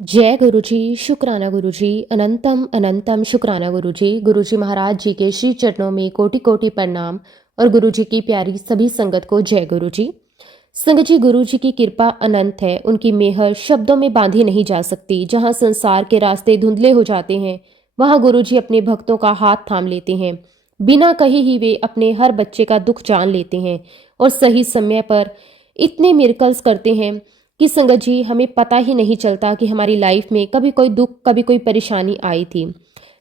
जय गुरु जी, शुक्राना गुरु जी, अनंतम अनंतम शुक्राना गुरु जी। गुरु जी महाराज जी के श्री चरणों में कोटि कोटि प्रणाम और गुरु जी की प्यारी सभी संगत को जय गुरु जी। संगत जी, गुरु जी की कृपा अनंत है, उनकी मेहर शब्दों में बांधी नहीं जा सकती। जहाँ संसार के रास्ते धुंधले हो जाते हैं, वहाँ गुरु जी अपने भक्तों का हाथ थाम लेते हैं। बिना कहे ही वे अपने हर बच्चे का दुख जान लेते हैं और सही समय पर इतने मिरेकल्स करते हैं कि संगत जी हमें पता ही नहीं चलता कि हमारी लाइफ में कभी कोई दुख, कभी कोई परेशानी आई थी।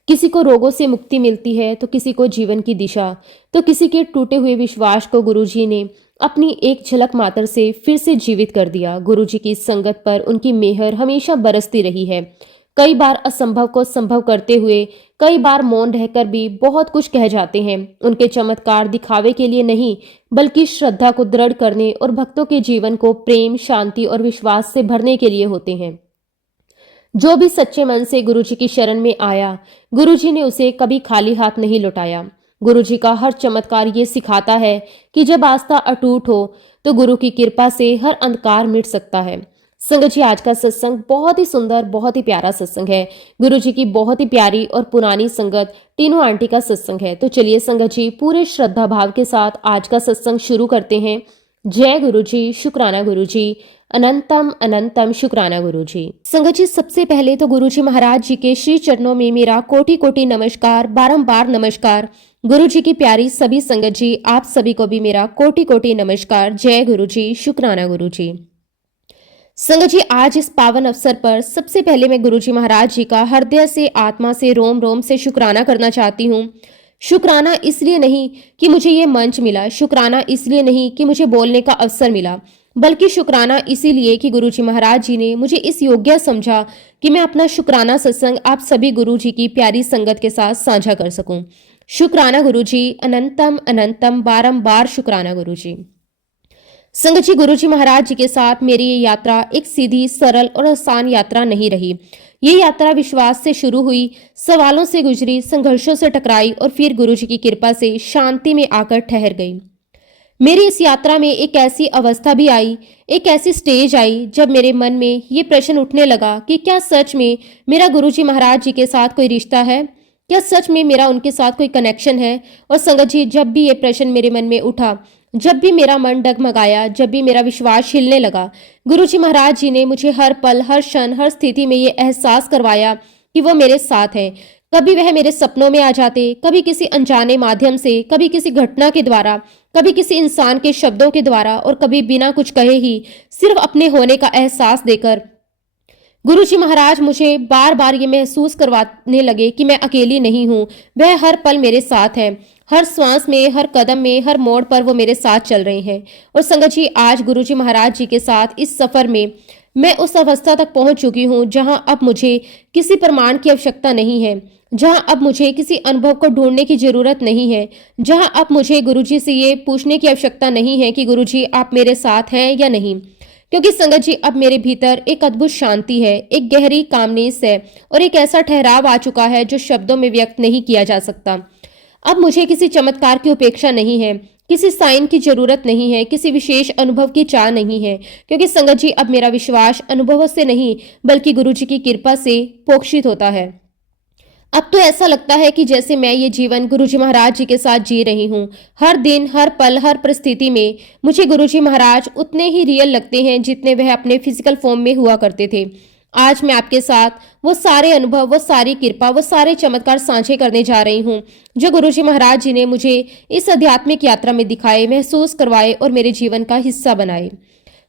किसी को रोगों से मुक्ति मिलती है, तो किसी को जीवन की दिशा, तो किसी के टूटे हुए विश्वास को गुरुजी ने अपनी एक झलक मात्र से फिर से जीवित कर दिया। गुरुजी की संगत पर उनकी मेहर हमेशा बरसती रही है। कई बार असंभव को संभव करते हुए, कई बार मौन रहकर भी बहुत कुछ कह जाते हैं। उनके चमत्कार दिखावे के लिए नहीं, बल्कि श्रद्धा को दृढ़ करने और भक्तों के जीवन को प्रेम, शांति और विश्वास से भरने के लिए होते हैं। जो भी सच्चे मन से गुरुजी की शरण में आया, गुरुजी ने उसे कभी खाली हाथ नहीं लौटाया। गुरुजी का हर चमत्कार ये सिखाता है कि जब आस्था अटूट हो तो गुरु की कृपा से हर अंधकार मिट सकता है। संगत जी, आज का सत्संग बहुत ही सुंदर, बहुत ही प्यारा सत्संग है। गुरुजी की बहुत ही प्यारी और पुरानी संगत तीनों आंटी का सत्संग है। तो चलिए संगत जी, पूरे श्रद्धा भाव के साथ आज का सत्संग शुरू करते हैं। जय गुरु जी, शुक्राना गुरु जी, अनंतम अनंतम शुक्राना गुरु जी। संगत जी, सबसे पहले तो गुरु जी महाराज जी के श्री चरणों में मेरा कोटि कोटि नमस्कार, बारंबार नमस्कार। गुरु जी की प्यारी सभी संगत जी, आप सभी को भी मेरा कोटि कोटि नमस्कार। जय गुरु जी, शुक्राना गुरु जी। संगत जी, आज इस पावन अवसर पर सबसे पहले मैं गुरु जी महाराज जी का हृदय से, आत्मा से, रोम रोम से शुक्राना करना चाहती हूँ। शुक्राना इसलिए नहीं कि मुझे ये मंच मिला, शुक्राना इसलिए नहीं कि मुझे बोलने का अवसर मिला, बल्कि शुक्राना इसीलिए कि गुरु जी महाराज जी ने मुझे इस योग्य समझा कि मैं अपना शुक्राना सत्संग आप सभी गुरु जी की प्यारी संगत के साथ साझा कर सकूं। शुक्राना गुरु जी, अनंतम अनंतम बारंबार शुक्राना गुरु जी। संगत जी, गुरु जी महाराज जी के साथ मेरी ये यात्रा एक सीधी, सरल और आसान यात्रा नहीं रही। ये यात्रा विश्वास से शुरू हुई, सवालों से गुजरी, संघर्षों से टकराई और फिर गुरु जी की कृपा से शांति में आकर ठहर गई। मेरी इस यात्रा में एक ऐसी अवस्था भी आई, एक ऐसी स्टेज आई जब मेरे मन में ये प्रश्न उठने लगा कि क्या सच में मेरा गुरु जी महाराज जी के साथ कोई रिश्ता है? क्या सच में मेरा उनके साथ कोई कनेक्शन है? और संगत जी, जब भी ये प्रश्न मेरे मन में उठा, जब भी मेरा मन डगमगाया, जब भी मेरा विश्वास हिलने लगा, गुरु जी महाराज जी ने मुझे हर पल, हर क्षण, हर स्थिति में ये एहसास करवाया कि वो मेरे साथ हैं। कभी वह मेरे सपनों में आ जाते, कभी किसी अनजाने माध्यम से, कभी किसी घटना के द्वारा, कभी किसी इंसान के शब्दों के द्वारा और कभी बिना कुछ कहे ही सिर्फ अपने होने का एहसास देकर गुरु जी महाराज मुझे बार बार ये महसूस करवाने लगे कि मैं अकेली नहीं हूँ। वह हर पल मेरे साथ है, हर श्वास में, हर कदम में, हर मोड़ पर वो मेरे साथ चल रहे हैं। और संगत जी, आज गुरु जी महाराज जी के साथ इस सफर में मैं उस अवस्था तक पहुंच चुकी हूँ जहां अब मुझे किसी प्रमाण की आवश्यकता नहीं है, जहां अब मुझे किसी अनुभव को ढूंढने की जरूरत नहीं है, जहां अब मुझे गुरुजी से ये पूछने की आवश्यकता नहीं है कि गुरुजी आप मेरे साथ हैं या नहीं। क्योंकि संगत जी, अब मेरे भीतर एक अद्भुत शांति है, एक गहरी कामनेस है और एक ऐसा ठहराव आ चुका है जो शब्दों में व्यक्त नहीं किया जा सकता। अब मुझे किसी चमत्कार की उपेक्षा नहीं है, किसी साइन की जरूरत नहीं है, किसी विशेष अनुभव की चाह नहीं है। क्योंकि संगत जी, अब मेरा विश्वास अनुभवों से नहीं बल्कि गुरु जी की कृपा से पोषित होता है। अब तो ऐसा लगता है कि जैसे मैं ये जीवन गुरु जी महाराज जी के साथ जी रही हूँ। हर दिन, हर पल, हर परिस्थिति में मुझे गुरु जी महाराज उतने ही रियल लगते हैं जितने वह अपने फिजिकल फॉर्म में हुआ करते थे। आज मैं आपके साथ वो सारे अनुभव, वो सारी कृपा, वो सारे चमत्कार साझे करने जा रही हूँ जो गुरु जी महाराज जी ने मुझे इस आध्यात्मिक यात्रा में दिखाए, महसूस करवाए और मेरे जीवन का हिस्सा बनाए।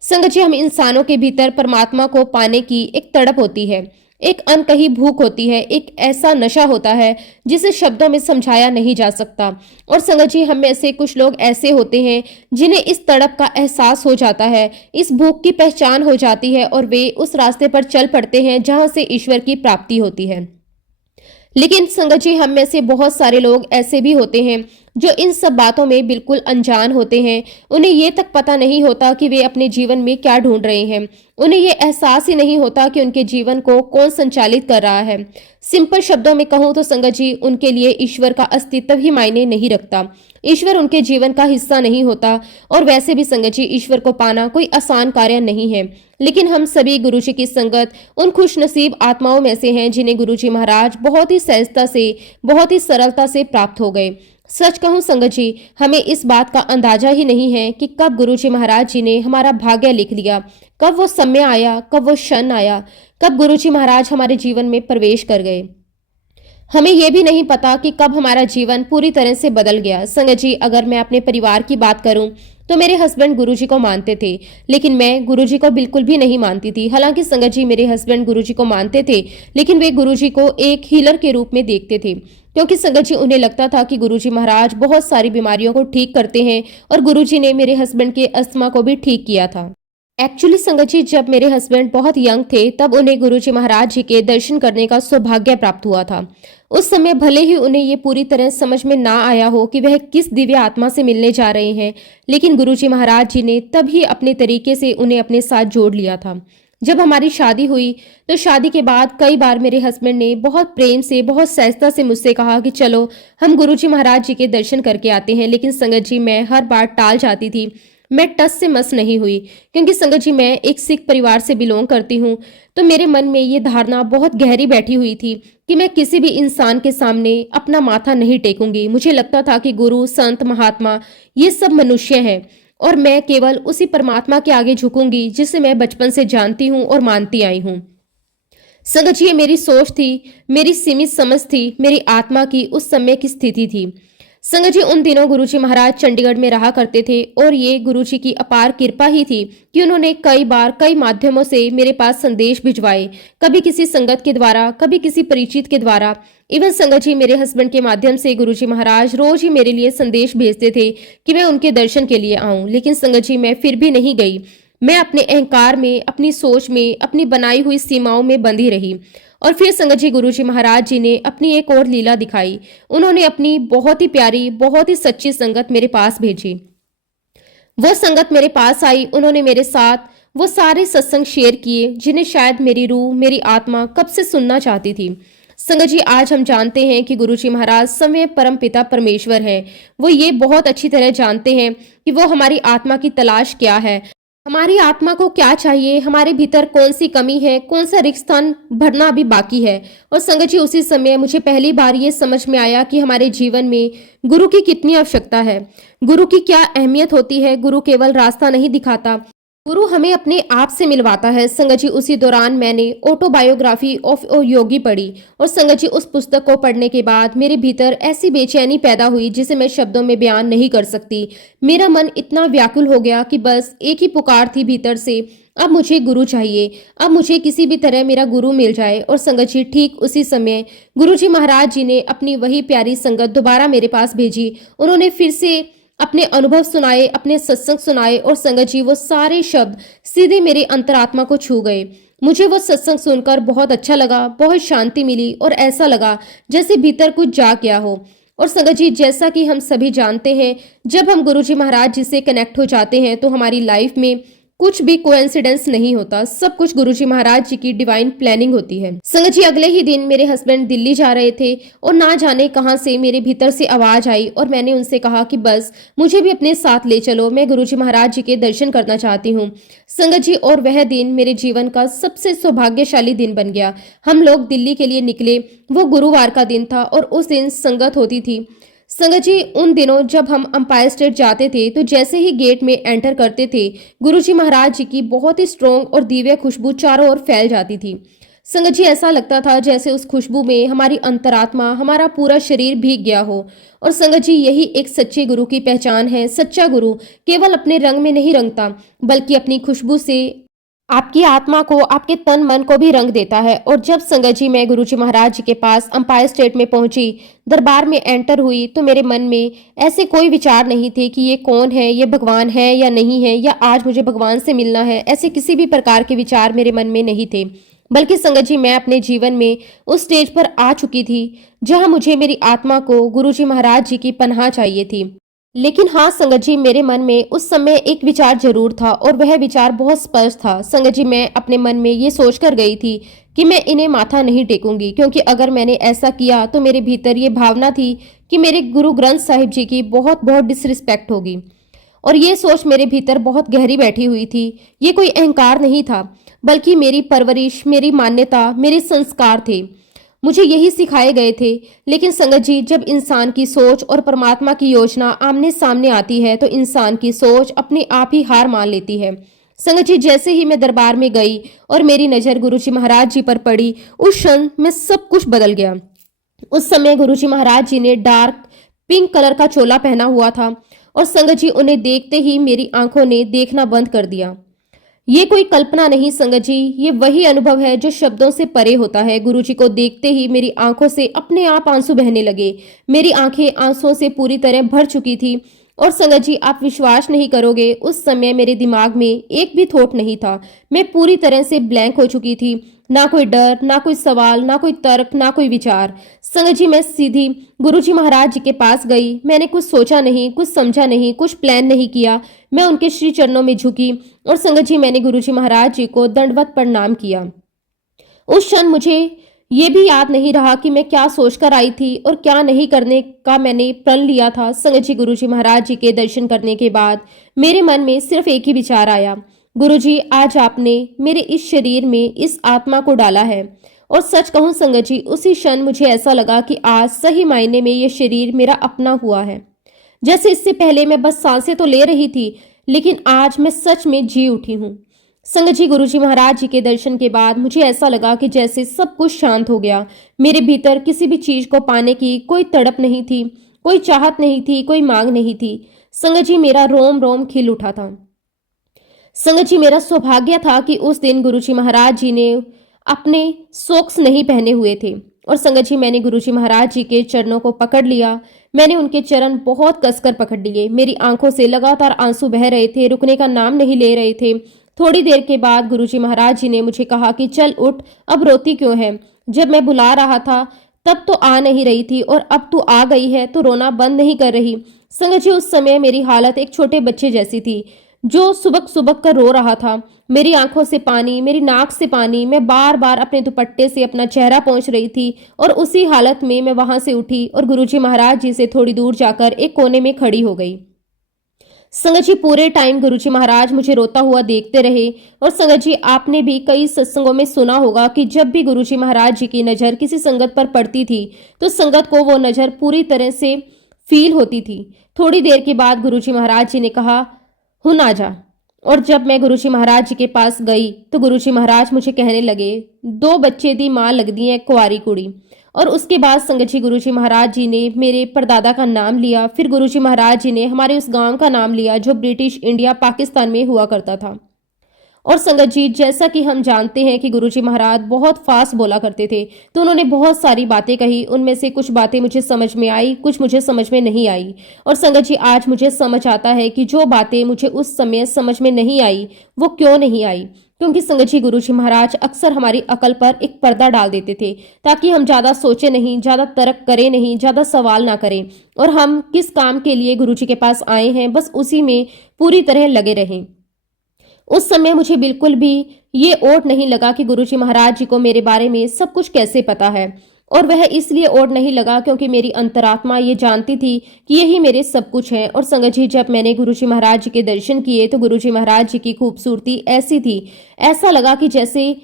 संगत जी, हम इंसानों के भीतर परमात्मा को पाने की एक तड़प होती है, एक अनकही भूख होती है, एक ऐसा नशा होता है जिसे शब्दों में समझाया नहीं जा सकता। और संगत जी, हम में से कुछ लोग ऐसे होते हैं जिन्हें इस तड़प का एहसास हो जाता है, इस भूख की पहचान हो जाती है और वे उस रास्ते पर चल पड़ते हैं जहां से ईश्वर की प्राप्ति होती है। लेकिन संगत जी, हम में से बहुत सारे लोग ऐसे भी होते हैं जो इन सब बातों में बिल्कुल अनजान होते हैं। उन्हें ये तक पता नहीं होता कि वे अपने जीवन में क्या ढूंढ रहे हैं। उन्हें ये एहसास ही नहीं होता कि उनके जीवन को कौन संचालित कर रहा है। सिंपल शब्दों में कहूँ तो संगत जी, उनके लिए ईश्वर का अस्तित्व ही मायने नहीं रखता। ईश्वर उनके जीवन का हिस्सा नहीं होता। और वैसे भी संगत जी, ईश्वर को पाना कोई आसान कार्य नहीं है। लेकिन हम सभी गुरुजी की संगत उन खुशनसीब आत्माओं में से हैं जिन्हें गुरुजी महाराज बहुत ही सहजता से, बहुत ही सरलता से प्राप्त हो गए। सच कहूं संगत जी, हमें इस बात का अंदाजा ही नहीं है कि कब गुरुजी महाराज जी ने हमारा भाग्य लिख लिया, कब वो समय आया, कब वो क्षण आया, कब गुरुजी महाराज हमारे जीवन में प्रवेश कर गए। हमें यह भी नहीं पता कि कब हमारा जीवन पूरी तरह से बदल गया। संगत जी, अगर मैं अपने परिवार की बात करूं तो मेरे हस्बैंड गुरुजी को मानते थे, लेकिन मैं गुरुजी को बिल्कुल भी नहीं मानती थी। हालांकि संगत जी, मेरे हस्बैंड गुरुजी को मानते थे, लेकिन वे गुरुजी को एक हीलर के रूप में देखते थे, क्योंकि संगत जी उन्हें लगता था कि गुरुजी महाराज बहुत सारी बीमारियों को ठीक करते हैं। और गुरुजी ने मेरे हस्बैंड के अस्थमा को भी ठीक किया था। एक्चुअली संगत जी, जब मेरे हस्बैंड बहुत यंग थे तब उन्हें गुरुजी महाराज जी के दर्शन करने का सौभाग्य प्राप्त हुआ था। उस समय भले ही उन्हें ये पूरी तरह समझ में ना आया हो कि वह किस दिव्य आत्मा से मिलने जा रहे हैं, लेकिन गुरुजी महाराज जी ने तभी अपने तरीके से उन्हें अपने साथ जोड़ लिया था। जब हमारी शादी हुई तो शादी के बाद कई बार मेरे हस्बैंड ने बहुत प्रेम से, बहुत सहजता से मुझसे कहा कि चलो हम गुरुजी महाराज जी के दर्शन करके आते हैं। लेकिन संगत जी, मैं हर बार टाल जाती थी। मैं टस से मस नहीं हुई, क्योंकि संगत जी मैं एक सिख परिवार से बिलोंग करती हूँ। तो मेरे मन में ये धारणा बहुत गहरी बैठी हुई थी कि मैं किसी भी इंसान के सामने अपना माथा नहीं टेकूंगी। मुझे लगता था कि गुरु, संत, महात्मा ये सब मनुष्य हैं और मैं केवल उसी परमात्मा के आगे झुकूंगी जिसे मैं बचपन से जानती हूँ और मानती आई हूँ। संगत जी, ये मेरी सोच थी, मेरी सीमित समझ थी, मेरी आत्मा की उस समय की स्थिति थी। संगत जी, उन दिनों गुरुजी महाराज चंडीगढ़ में रहा करते थे और ये गुरुजी की अपार कृपा ही थी कि उन्होंने कई बार कई माध्यमों से मेरे पास संदेश भिजवाए, कभी किसी संगत के द्वारा, कभी किसी परिचित के द्वारा। इवन संगत जी, मेरे हस्बैंड के माध्यम से गुरुजी महाराज रोज ही मेरे लिए संदेश भेजते थे कि मैं उनके दर्शन के लिए आऊं। लेकिन संगत जी, मैं फिर भी नहीं गई। मैं अपने अहंकार में, अपनी सोच में, अपनी बनाई हुई सीमाओं में बंधी रही। और फिर संगत जी, गुरुजी महाराज जी ने अपनी एक और लीला दिखाई। उन्होंने अपनी बहुत ही प्यारी, बहुत ही सच्ची संगत मेरे पास भेजी। वो संगत मेरे पास आई। उन्होंने मेरे साथ वो सारे सत्संग शेयर किए जिन्हें शायद मेरी रूह, मेरी आत्मा कब से सुनना चाहती थी। संगत जी, आज हम जानते हैं कि गुरुजी महाराज समय परम पिता परमेश्वर है। वो ये बहुत अच्छी तरह जानते हैं कि वो हमारी आत्मा की तलाश क्या है, हमारी आत्मा को क्या चाहिए, हमारे भीतर कौन सी कमी है, कौन सा रिक्त स्थान भरना अभी बाकी है। और संगत जी, उसी समय मुझे पहली बार ये समझ में आया कि हमारे जीवन में गुरु की कितनी आवश्यकता है, गुरु की क्या अहमियत होती है। गुरु केवल रास्ता नहीं दिखाता, गुरु हमें अपने आप से मिलवाता है। संगत जी, उसी दौरान मैंने ऑटोबायोग्राफी ऑफ योगी पढ़ी और संगत जी, उस पुस्तक को पढ़ने के बाद मेरे भीतर ऐसी बेचैनी पैदा हुई जिसे मैं शब्दों में बयान नहीं कर सकती। मेरा मन इतना व्याकुल हो गया कि बस एक ही पुकार थी भीतर से, अब मुझे गुरु चाहिए, अब मुझे किसी भी तरह मेरा गुरु मिल जाए। और संगत जी, ठीक उसी समय गुरुजी महाराज जी ने अपनी वही प्यारी संगत दोबारा मेरे पास भेजी। उन्होंने फिर से अपने अनुभव सुनाए, अपने सत्संग सुनाए और संगत जी, वो सारे शब्द सीधे मेरे अंतरात्मा को छू गए। मुझे वो सत्संग सुनकर बहुत अच्छा लगा, बहुत शांति मिली और ऐसा लगा जैसे भीतर कुछ जाग गया हो। और संगत जी, जैसा कि हम सभी जानते हैं, जब हम गुरुजी महाराज जी से कनेक्ट हो जाते हैं तो हमारी लाइफ में कुछ भी कोइंसिडेंस नहीं होता, सब कुछ गुरुजी महाराज जी की डिवाइन प्लानिंग होती है। संगत जी, अगले ही दिन मेरे हस्बैंड दिल्ली जा रहे थे और ना जाने कहां से मेरे भीतर से आवाज आई और मैंने उनसे कहा कि बस मुझे भी अपने साथ ले चलो, मैं गुरुजी महाराज जी के दर्शन करना चाहती हूँ। संगत जी, और वह दिन मेरे जीवन का सबसे सौभाग्यशाली दिन बन गया। हम लोग दिल्ली के लिए निकले। वो गुरुवार का दिन था और उस दिन संगत होती थी। संगत जी, उन दिनों जब हम अंपायर स्टेट जाते थे तो जैसे ही गेट में एंटर करते थे, गुरुजी महाराज जी की बहुत ही स्ट्रॉन्ग और दिव्य खुशबू चारों ओर फैल जाती थी। संगत जी, ऐसा लगता था जैसे उस खुशबू में हमारी अंतरात्मा, हमारा पूरा शरीर भीग गया हो। और संगत जी, यही एक सच्चे गुरु की पहचान है। सच्चा गुरु केवल अपने रंग में नहीं रंगता, बल्कि अपनी खुशबू से आपकी आत्मा को, आपके तन मन को भी रंग देता है। और जब संगत जी मैं गुरुजी महाराज जी के पास अंपायर स्टेट में पहुंची, दरबार में एंटर हुई, तो मेरे मन में ऐसे कोई विचार नहीं थे कि ये कौन है, ये भगवान है या नहीं है, या आज मुझे भगवान से मिलना है। ऐसे किसी भी प्रकार के विचार मेरे मन में नहीं थे। बल्कि संगत जी मैं अपने जीवन में उस स्टेज पर आ चुकी थी जहां मुझे मेरी आत्मा को गुरुजी महाराज जी की पनाह चाहिए थी। लेकिन हाँ संगत जी, मेरे मन में उस समय एक विचार जरूर था और वह विचार बहुत स्पष्ट था। संगत जी मैं अपने मन में ये सोच कर गई थी कि मैं इन्हें माथा नहीं टेकूंगी, क्योंकि अगर मैंने ऐसा किया तो मेरे भीतर ये भावना थी कि मेरे गुरु ग्रंथ साहिब जी की बहुत बहुत डिसरिस्पेक्ट होगी। और ये सोच मेरे भीतर बहुत गहरी बैठी हुई थी। ये कोई अहंकार नहीं था, बल्कि मेरी परवरिश, मेरी मान्यता, मेरे संस्कार थे। मुझे यही सिखाए गए थे। लेकिन संगत जी, जब इंसान की सोच और परमात्मा की योजना आमने सामने आती है तो इंसान की सोच अपने आप ही हार मान लेती है। संगत जी, जैसे ही मैं दरबार में गई और मेरी नजर गुरुजी महाराज जी पर पड़ी, उस क्षण में सब कुछ बदल गया। उस समय गुरुजी महाराज जी ने डार्क पिंक कलर का चोला पहना हुआ था और संगत जी उन्हें देखते ही मेरी आंखों ने देखना बंद कर दिया। ये कोई कल्पना नहीं संगत जी, ये वही अनुभव है जो शब्दों से परे होता है। गुरुजी को देखते ही मेरी आंखों से अपने आप आंसू बहने लगे। मेरी आंखें आंसुओं से पूरी तरह भर चुकी थी। और संगत जी, आप विश्वास नहीं करोगे, उस समय मेरे दिमाग में एक भी थॉट नहीं था। मैं पूरी तरह से ब्लैंक हो चुकी थी। ना कोई डर, ना कोई सवाल, ना कोई तर्क, ना कोई विचार। संगत जी मैं सीधी गुरुजी महाराज जी के पास गई। मैंने कुछ सोचा नहीं, कुछ समझा नहीं, कुछ प्लान नहीं किया। मैं उनके श्री चरणों में झुकी और संगत जी मैंने गुरुजी महाराज जी को दंडवत प्रणाम किया। उस क्षण मुझे ये भी याद नहीं रहा कि मैं क्या सोचकर आई थी और क्या नहीं करने का मैंने प्रण लिया था। संगत जी, गुरुजी महाराज जी के दर्शन करने के बाद मेरे मन में सिर्फ एक ही विचार आया, गुरुजी आज आपने मेरे इस शरीर में इस आत्मा को डाला है। और सच कहूं संगत जी, उसी क्षण मुझे ऐसा लगा कि आज सही मायने में ये शरीर मेरा अपना हुआ है। जैसे इससे पहले मैं बस सांसें तो ले रही थी, लेकिन आज मैं सच में जी उठी हूँ। संगत जी, गुरुजी महाराज जी के दर्शन के बाद मुझे ऐसा लगा कि जैसे सब कुछ शांत हो गया। मेरे भीतर किसी भी चीज को पाने की कोई तड़प नहीं थी, कोई चाहत नहीं थी, कोई मांग नहीं थी। संगत जी, मेरा रोम रोम खिल उठा था। संगत जी, मेरा सौभाग्य था कि उस दिन गुरुजी महाराज जी ने अपने सॉक्स नहीं पहने हुए थे। और संगत जी, मैंने गुरुजी महाराज जी के चरणों को पकड़ लिया। मैंने उनके चरण बहुत कसकर पकड़ लिए। मेरी आंखों से लगातार आंसू बह रहे थे, रुकने का नाम नहीं ले रहे थे। थोड़ी देर के बाद गुरुजी महाराज जी ने मुझे कहा कि चल उठ, अब रोती क्यों है? जब मैं बुला रहा था तब तो आ नहीं रही थी और अब तू आ गई है तो रोना बंद नहीं कर रही। संगत जी, उस समय मेरी हालत एक छोटे बच्चे जैसी थी जो सुबक सुबक कर रो रहा था। मेरी आंखों से पानी, मेरी नाक से पानी। मैं बार बार अपने दुपट्टे से अपना चेहरा पोंछ रही थी और उसी हालत में मैं वहां से उठी और गुरुजी महाराज जी से थोड़ी दूर जाकर एक कोने में खड़ी हो गई। संगत जी, पूरे टाइम गुरुजी महाराज मुझे रोता हुआ देखते रहे। और संगत जी, आपने भी कई सत्संगों में सुना होगा कि जब भी गुरुजी महाराज जी की नजर किसी संगत पर पड़ती थी तो संगत को वो नजर पूरी तरह से फील होती थी। थोड़ी देर के बाद गुरुजी महाराज जी ने कहा, हुन आ जा। और जब मैं गुरुजी महाराज जी के पास गई तो गुरुजी महाराज मुझे कहने लगे, दो बच्चे दी मां लगदी है कुंवारी कुड़ी। और उसके बाद संगत जी, गुरुजी महाराज जी ने मेरे परदादा का नाम लिया। फिर गुरुजी महाराज जी ने हमारे उस गांव का नाम लिया जो ब्रिटिश इंडिया पाकिस्तान में हुआ करता था। और संगत जी, जैसा कि हम जानते हैं कि गुरुजी महाराज बहुत फास्ट बोला करते थे, तो उन्होंने बहुत सारी बातें कही। उनमें से कुछ बातें मुझे समझ में आई, कुछ मुझे समझ में नहीं आई। और संगत जी, आज मुझे समझ आता है कि जो बातें मुझे उस समय समझ में नहीं आई वो क्यों नहीं आई। क्योंकि संगत जी, गुरुजी महाराज अक्सर हमारी अकल पर एक पर्दा डाल देते थे ताकि हम ज्यादा सोचे नहीं, ज्यादा तर्क करें नहीं, ज्यादा सवाल ना करें और हम किस काम के लिए गुरुजी के पास आए हैं बस उसी में पूरी तरह लगे रहें। उस समय मुझे बिल्कुल भी ये ओट नहीं लगा कि गुरुजी महाराज जी को मेरे बारे में सब कुछ कैसे पता है। और वह इसलिए ओट नहीं लगा क्योंकि मेरी अंतरात्मा ये जानती थी कि यही मेरे सब कुछ है। और संगत जी, जब मैंने गुरुजी महाराज जी के दर्शन किए तो गुरुजी महाराज जी की खूबसूरती ऐसी थी, ऐसा लगा कि जैसे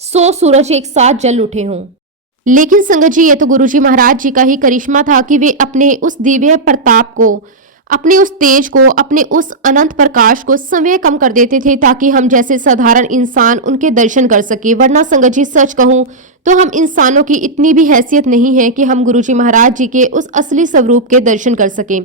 100 सूरज एक साथ जल उठे हों। लेकिन संगत जी, ये तो गुरुजी महाराज जी का ही करिश्मा था कि वे अपने उस दिव्य प्रताप को, अपने उस तेज को, अपने उस अनंत प्रकाश को समय कम कर देते थे ताकि हम जैसे साधारण इंसान उनके दर्शन कर सके। वरना संगत जी, सच कहूं तो हम इंसानों की इतनी भी हैसियत नहीं है कि हम गुरुजी महाराज जी के उस असली स्वरूप के दर्शन कर सकें।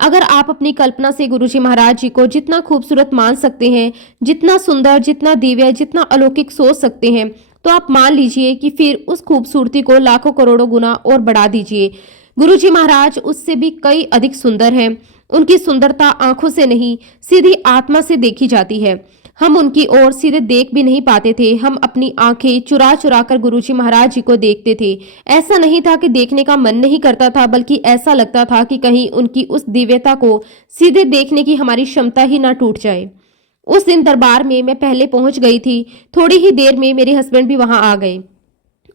अगर आप अपनी कल्पना से गुरुजी महाराज जी को जितना खूबसूरत मान सकते हैं, जितना सुंदर, जितना दिव्य, जितना अलौकिक सोच सकते हैं, तो आप मान लीजिए कि फिर उस खूबसूरती को लाखों करोड़ों गुना और बढ़ा दीजिए। गुरुजी महाराज उससे भी कई अधिक सुंदर हैं। उनकी सुंदरता आंखों से नहीं, सीधी आत्मा से देखी जाती है। हम उनकी ओर सीधे देख भी नहीं पाते थे। हम अपनी आंखें चुरा चुरा कर गुरुजी महाराज जी को देखते थे। ऐसा नहीं था कि देखने का मन नहीं करता था, बल्कि ऐसा लगता था कि कहीं उनकी उस दिव्यता को सीधे देखने की हमारी क्षमता ही ना टूट जाए। उस दिन दरबार में मैं पहले पहुंच गई थी। थोड़ी ही देर में मेरे हस्बैंड भी वहां आ गए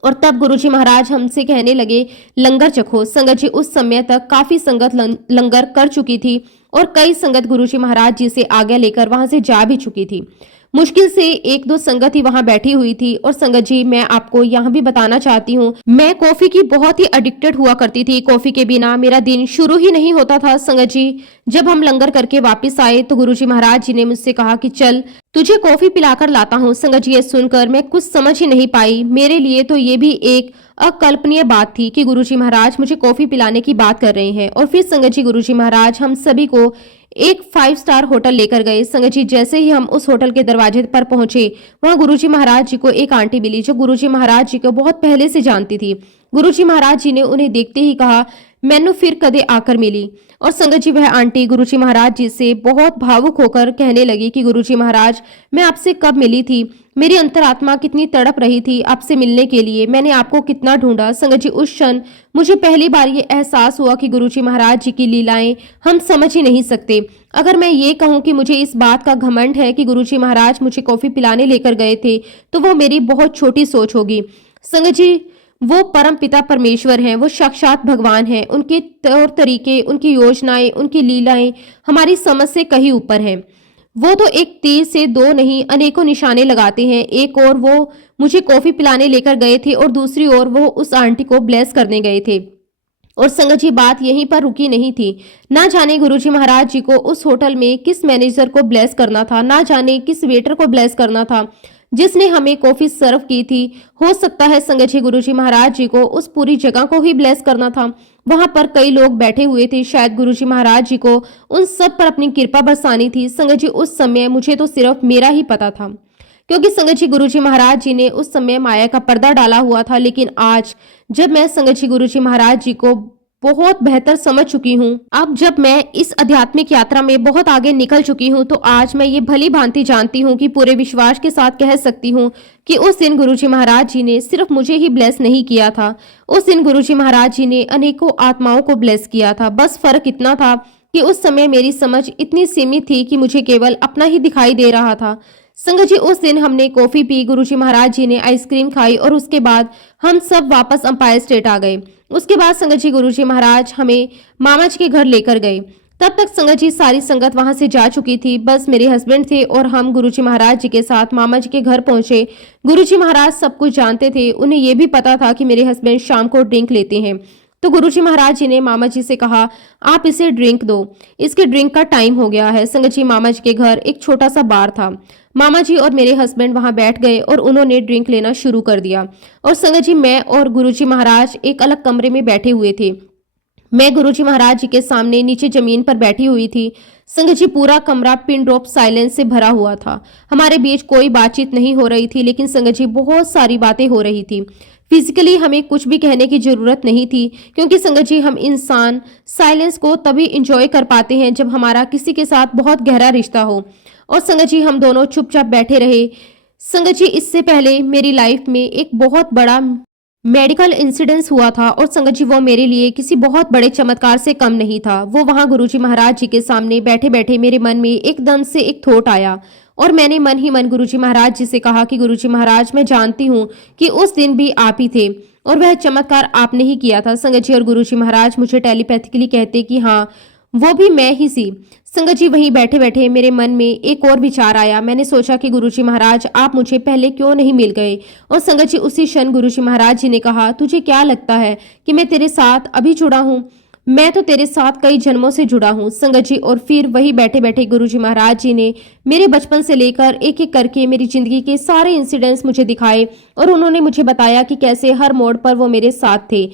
और तब गुरुजी महाराज हमसे कहने लगे, लंगर चखो। संगत जी उस समय तक काफी संगत लंगर कर चुकी थी और कई संगत गुरुजी महाराज जी से आज्ञा लेकर वहां से जा भी चुकी थी। मुश्किल से एक दो संगत ही वहां बैठी हुई थी। और संगत जी, मैं आपको यहाँ भी बताना चाहती हूँ, मैं कॉफी की बहुत ही एडिक्टेड हुआ करती थी। कॉफी के बिना मेरा दिन शुरू ही नहीं होता था। संगत जी, जब हम लंगर करके वापस आए तो गुरुजी महाराज जी ने मुझसे कहा कि चल तुझे कॉफी पिलाकर लाता हूँ। संगत जी, ये सुनकर मैं कुछ समझ ही नहीं पाई। मेरे लिए तो ये भी एक अकल्पनीय बात थी कि गुरुजी महाराज मुझे कॉफी पिलाने की बात कर रहे हैं। और फिर संगत जी, गुरुजी महाराज हम सभी को एक 5 स्टार होटल लेकर गए। संगत जी, जैसे ही हम उस होटल के दरवाजे पर पहुंचे, वहां गुरुजी महाराज जी को एक आंटी मिली जो गुरुजी महाराज जी को बहुत पहले से जानती थी। गुरुजी महाराज जी ने उन्हें देखते ही कहा, मैनू फिर कदे आकर मिली। और संगत जी, वह आंटी गुरुजी महाराज जी से बहुत भावुक होकर कहने लगी कि गुरुजी महाराज, मैं आपसे कब मिली थी, मेरी अंतरात्मा कितनी तड़प रही थी आपसे मिलने के लिए, मैंने आपको कितना ढूंढा। संगत जी, उस क्षण मुझे पहली बार ये एहसास हुआ कि गुरुजी महाराज जी की लीलाएं हम समझ ही नहीं सकते। अगर मैं ये कहूं कि मुझे इस बात का घमंड है कि गुरुजी महाराज मुझे कॉफी पिलाने लेकर गए थे, तो वो मेरी बहुत छोटी सोच होगी। संगत जी, वो परम पिता परमेश्वर हैं, वो साक्षात भगवान हैं। उनके तौर तरीके, उनकी योजनाएं, उनकी लीलाएं हमारी समझ से कहीं ऊपर हैं। वो तो एक तीर से दो नहीं अनेकों निशाने लगाते हैं। एक और वो मुझे कॉफी पिलाने लेकर गए थे और दूसरी ओर वो उस आंटी को ब्लेस करने गए थे। और संगत जी, बात यहीं पर रुकी नहीं थी। ना जाने गुरुजी महाराज जी को उस होटल में किस मैनेजर को ब्लेस करना था, ना जाने किस वेटर को ब्लेस करना था जिसने हमें कॉफी सर्व की थी। हो सकता है संगत जी, गुरुजी महाराज जी को उस पूरी जगह को ही ब्लेस करना था। वहां पर कई लोग बैठे हुए थे, शायद गुरुजी महाराज जी को उन सब पर अपनी कृपा बरसानी थी। संगत जी, उस समय मुझे तो सिर्फ मेरा ही पता था, क्योंकि संगत जी गुरुजी महाराज जी ने उस समय माया का पर्दा डाला हुआ था। लेकिन आज जब मैं संगत जी गुरुजी महाराज जी को बहुत बेहतर समझ चुकी हूँ, अब जब मैं इस आध्यात्मिक यात्रा में बहुत आगे निकल चुकी हूँ, तो आज मैं ये भली भांति जानती हूँ कि पूरे विश्वास के साथ कह सकती हूँ कि उस दिन गुरुजी महाराज जी ने सिर्फ मुझे ही ब्लेस नहीं किया था, उस दिन गुरुजी महाराज जी ने अनेकों आत्माओं को ब्लेस किया था। बस फर्क इतना था कि उस समय मेरी समझ इतनी सीमित थी कि मुझे केवल अपना ही दिखाई दे रहा था। संगत जी, उस दिन हमने कॉफी पी, गुरुजी महाराज जी ने आइसक्रीम खाई और उसके बाद हम सब वापस अंपायर स्टेट आ गए। उसके बाद संगत जी गुरुजी महाराज हमें मामा जी के घर लेकर गए। तब तक संगत जी सारी संगत वहां से जा चुकी थी। बस मेरे हस्बैंड थे और हम गुरुजी महाराज जी के साथ मामा जी के घर पहुंचे। गुरुजी महाराज सब कुछ जानते थे। उन्हें यह भी पता था कि मेरे हस्बैंड शाम को ड्रिंक लेते हैं। तो गुरुजी महाराज जी ने मामा जी से कहा, आप इसे ड्रिंक दो, इसके ड्रिंक का टाइम हो गया है। संगत जी, मामा जी के घर एक छोटा सा बार था। मामा जी और मेरे हस्बैंड वहां बैठ गए और उन्होंने ड्रिंक लेना शुरू कर दिया। और संगत जी, मैं और गुरुजी महाराज एक अलग कमरे में बैठे हुए थे। मैं गुरुजी महाराज जी के सामने नीचे जमीन पर बैठी हुई थी। संगत जी, पूरा कमरा पिन ड्रॉप साइलेंस से भरा हुआ था। हमारे बीच कोई बातचीत नहीं हो रही थी, लेकिन संगत जी बहुत सारी बातें हो रही थी। फिजिकली हमें कुछ भी कहने की जरूरत नहीं थी, क्योंकि संगत जी हम इंसान साइलेंस को तभी इंजॉय कर पाते हैं जब हमारा किसी के साथ बहुत गहरा रिश्ता हो। और संगत जी, हम दोनों चुपचाप बैठे रहे। संगत जी, इससे पहले मेरी लाइफ में एक बहुत बड़ा मेडिकल इंसिडेंस हुआ था और संगत जी वो मेरे लिए किसी बहुत बड़े चमत्कार से कम नहीं था। वो वहां गुरुजी महाराज जी के सामने बैठे बैठे मेरे मन में एकदम से एक थॉट आया और मैंने मन ही मन गुरुजी महाराज जी से कहा कि गुरुजी महाराज, मैं जानती हूँ कि उस दिन भी आप ही थे और वह चमत्कार आपने ही किया था। संगत जी, और गुरुजी महाराज मुझे टेलीपैथिकली कहते कि हाँ, वो भी मैं ही सी। संगत जी, वहीं बैठे बैठे मेरे मन में एक और विचार आया। मैंने सोचा कि गुरुजी महाराज, आप मुझे पहले क्यों नहीं मिल गए। और संगत जी, उसी क्षण गुरुजी महाराज जी ने कहा, तुझे क्या लगता है कि मैं तेरे साथ अभी जुड़ा हूँ? मैं तो तेरे साथ कई जन्मों से जुड़ा हूँ। संगत जी, और फिर वही बैठे बैठे गुरुजी महाराज जी ने मेरे बचपन से लेकर एक एक करके मेरी जिंदगी के सारे इंसिडेंट्स मुझे दिखाए और उन्होंने मुझे बताया कि कैसे हर मोड़ पर वो मेरे साथ थे।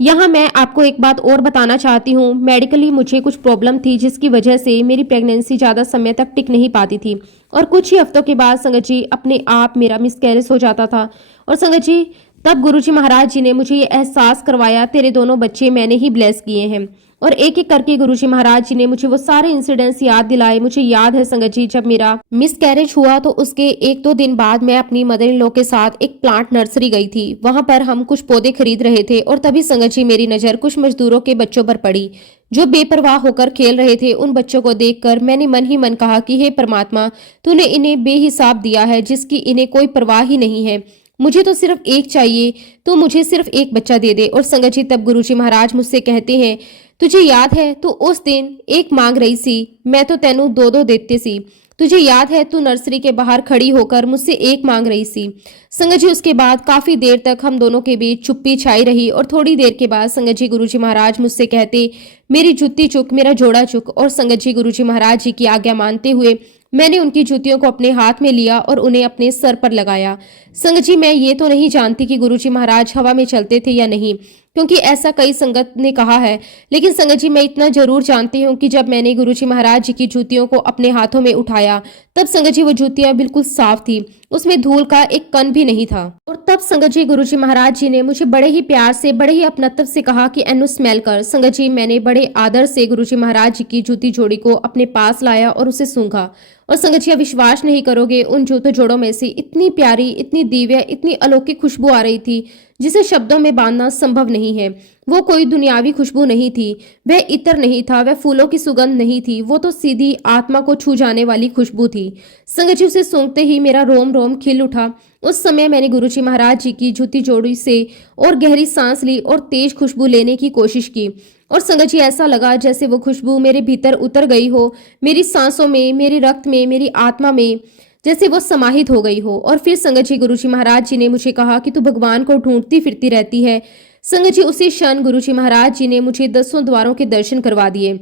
यहाँ मैं आपको एक बात और बताना चाहती हूँ। मेडिकली मुझे कुछ प्रॉब्लम थी जिसकी वजह से मेरी प्रेगनेंसी ज़्यादा समय तक टिक नहीं पाती थी और कुछ ही हफ्तों के बाद संगत जी अपने आप मेरा मिसकैरेज हो जाता था। और संगत जी, तब गुरुजी महाराज जी ने मुझे ये एहसास करवाया, तेरे दोनों बच्चे मैंने ही ब्लेस किए हैं। और एक एक करके गुरुजी महाराज जी ने मुझे वो सारे इंसिडेंट्स याद दिलाए। मुझे याद है संगत जी, जब मेरा मिस कैरेज हुआ तो उसके 1-2 दिन बाद मैं अपनी मदर इन लॉ के साथ एक प्लांट नर्सरी गई थी। वहां पर हम कुछ पौधे खरीद रहे थे और तभी संगत जी मेरी नजर कुछ मजदूरों के बच्चों पर पड़ी जो बेपरवाह होकर खेल रहे थे। उन बच्चों को देखकर मैंने मन ही मन कहा कि हे परमात्मा, तूने इन्हें बेहिसाब दिया है जिसकी इन्हें कोई परवाह ही नहीं है। मुझे तो सिर्फ एक चाहिए, तो मुझे सिर्फ एक बच्चा दे दे। और संगत जी तब गुरुजी महाराज मुझसे कहते हैं, तुझे याद है तू उस दिन एक मांग रही सी, मैं तो तेनू 2-2 देते सी। तुझे याद है तू नर्सरी के बाहर खड़ी होकर मुझसे एक मांग रही सी। संगत जी उसके बाद काफी देर तक हम दोनों के बीच चुप्पी छाई रही और थोड़ी देर के बाद संगत जी गुरुजी महाराज मुझसे कहते, मेरी जुत्ती चुक, मेरा जोड़ा चुक। और संगत जी गुरुजी महाराज जी की आज्ञा मानते हुए मैंने उनकी जूतियों को अपने हाथ में लिया और उन्हें अपने सर पर लगाया। संगत जी मैं ये तो नहीं जानती कि गुरुजी महाराज हवा में चलते थे या नहीं, क्योंकि ऐसा कई संगत ने कहा है, लेकिन संगत जी मैं इतना जरूर जानती हूँ कि जब मैंने गुरुजी महाराज जी की जूतियों को अपने हाथों में उठाया तब संगत जी वो जूतियां बिल्कुल साफ थी, उसमें धूल का एक कण भी नहीं था। और तब संगत जी गुरुजी महाराज जी ने मुझे बड़े ही प्यार से, बड़े ही अपनत्व से कहा कि एनु स्मेल कर। संगत जी मैंने बड़े आदर से गुरुजी महाराज जी की जूती जोड़ी को अपने पास लाया और उसे सूंघा। और संगत जी विश्वास नहीं करोगे, उन जूते जोड़ों में से इतनी प्यारी, इतनी दिव्य, इतनी अलौकिक खुशबू आ रही थी जिसे शब्दों में बांधना संभव नहीं है। वो कोई दुनियावी खुशबू नहीं थी, वह इत्र नहीं था, वह फूलों की सुगंध नहीं थी, वो तो सीधी आत्मा को छू जाने वाली खुशबू थी। संगत जी उसे सूंघते ही मेरा रोम रोम खिल उठा। उस समय मैंने गुरुजी महाराज जी की जूती जोड़ी से और गहरी सांस ली और तेज खुशबू लेने की कोशिश की। और संगत जी ऐसा लगा जैसे वो खुशबू मेरे भीतर उतर गई हो, मेरी सांसों में, मेरे रक्त में, मेरी आत्मा में, जैसे वो समाहित हो गई हो। और फिर संगत जी गुरुजी महाराज जी ने मुझे कहा कि तू भगवान को ढूंढती फिरती रहती है। संगत जी उसी क्षण गुरुजी महाराज जी ने मुझे 10 द्वारों के दर्शन करवा दिए।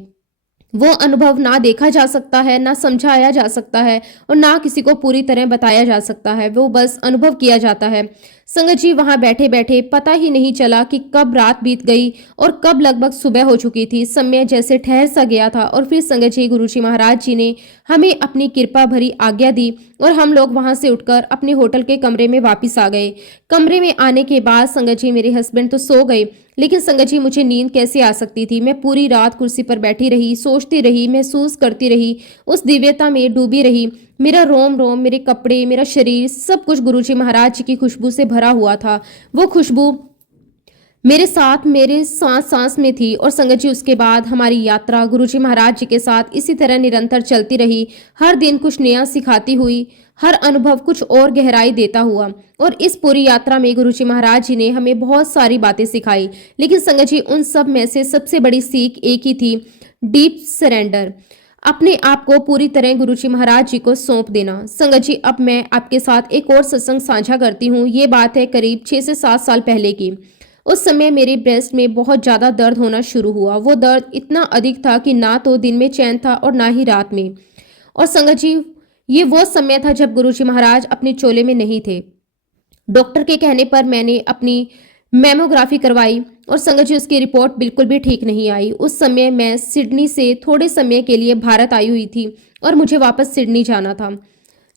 वो अनुभव ना देखा जा सकता है, ना समझाया जा सकता है और ना किसी को पूरी तरह बताया जा सकता है, वो बस अनुभव किया जाता है। संगत जी वहां बैठे बैठे पता ही नहीं चला कि कब रात बीत गई और कब लगभग सुबह हो चुकी थी। समय जैसे ठहर सा गया था और फिर संगत जी गुरुजी महाराज जी ने हमें अपनी कृपा भरी आज्ञा दी और हम लोग वहां से उठकर अपने होटल के कमरे में वापिस आ गए। कमरे में आने के बाद संगत जी मेरे हस्बैंड तो सो गए, लेकिन संगत जी मुझे नींद कैसे आ सकती थी। मैं पूरी रात कुर्सी पर बैठी रही, सोचती रही, महसूस करती रही, उस दिव्यता में डूबी रही। मेरा रोम रोम, मेरे कपड़े, मेरा शरीर, सब कुछ गुरुजी महाराज जी की खुशबू से भरा हुआ था। वो खुशबू मेरे साथ मेरे सांस सांस में थी। और संगत जी उसके बाद हमारी यात्रा गुरुजी महाराज जी के साथ इसी तरह निरंतर चलती रही, हर दिन कुछ नया सिखाती हुई, हर अनुभव कुछ और गहराई देता हुआ। और इस पूरी यात्रा में गुरुजी महाराज जी ने हमें बहुत सारी बातें सिखाई, लेकिन संगत जी उन सब में से सबसे बड़ी सीख एक ही थी, डीप सरेंडर, अपने आप को पूरी तरह गुरुजी महाराज जी को सौंप देना। संगत जी अब मैं आपके साथ एक और सत्संग साझा करती हूँ। ये बात है करीब 6 से 7 साल पहले की। उस समय मेरे ब्रेस्ट में बहुत ज्यादा दर्द होना शुरू हुआ। वो दर्द इतना अधिक था कि ना तो दिन में चैन था और ना ही रात में। और संगत जी ये वो समय था जब गुरुजी महाराज अपने चोले में नहीं थे। डॉक्टर के कहने पर मैंने अपनी मैमोग्राफी करवाई और संगत जी उसकी रिपोर्ट बिल्कुल भी ठीक नहीं आई। उस समय मैं सिडनी से थोड़े समय के लिए भारत आई हुई थी और मुझे वापस सिडनी जाना था।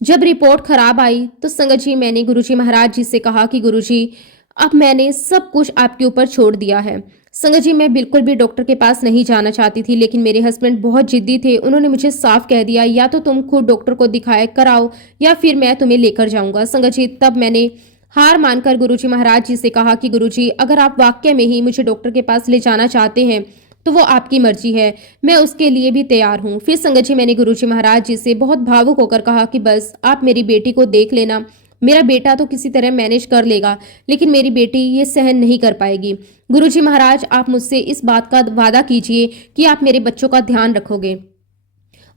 जब रिपोर्ट खराब आई तो संगत जी मैंने गुरुजी महाराज जी से कहा कि गुरुजी अब मैंने सब कुछ आपके ऊपर छोड़ दिया है। संगत जी मैं बिल्कुल भी डॉक्टर के पास नहीं जाना चाहती थी, लेकिन मेरे हस्बैंड बहुत जिद्दी थे। उन्होंने मुझे साफ कह दिया, या तो तुम खुद डॉक्टर को दिखाए कराओ या फिर मैं तुम्हें लेकर जाऊंगा। संगत जी तब मैंने हार मानकर गुरुजी महाराज जी से कहा कि गुरुजी अगर आप वाकई में ही मुझे डॉक्टर के पास ले जाना चाहते हैं तो वो आपकी मर्जी है, मैं उसके लिए भी तैयार हूँ। फिर संगत जी मैंने गुरुजी महाराज जी से बहुत भावुक होकर कहा कि बस आप मेरी बेटी को देख लेना, मेरा बेटा तो किसी तरह मैनेज कर लेगा, लेकिन मेरी बेटी ये सहन नहीं कर पाएगी। गुरुजी महाराज आप मुझसे इस बात का वादा कीजिए कि आप मेरे बच्चों का ध्यान रखोगे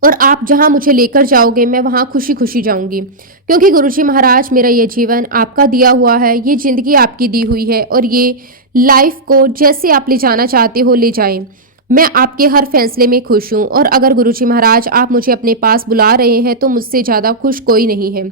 और आप जहां मुझे लेकर जाओगे मैं वहां खुशी खुशी जाऊंगी, क्योंकि गुरुजी महाराज मेरा ये जीवन आपका दिया हुआ है, ये जिंदगी आपकी दी हुई है और ये लाइफ को जैसे आप ले जाना चाहते हो ले जाएं। मैं आपके हर फैसले में खुश हूं और अगर गुरुजी महाराज आप मुझे अपने पास बुला रहे हैं तो मुझसे ज्यादा खुश कोई नहीं है।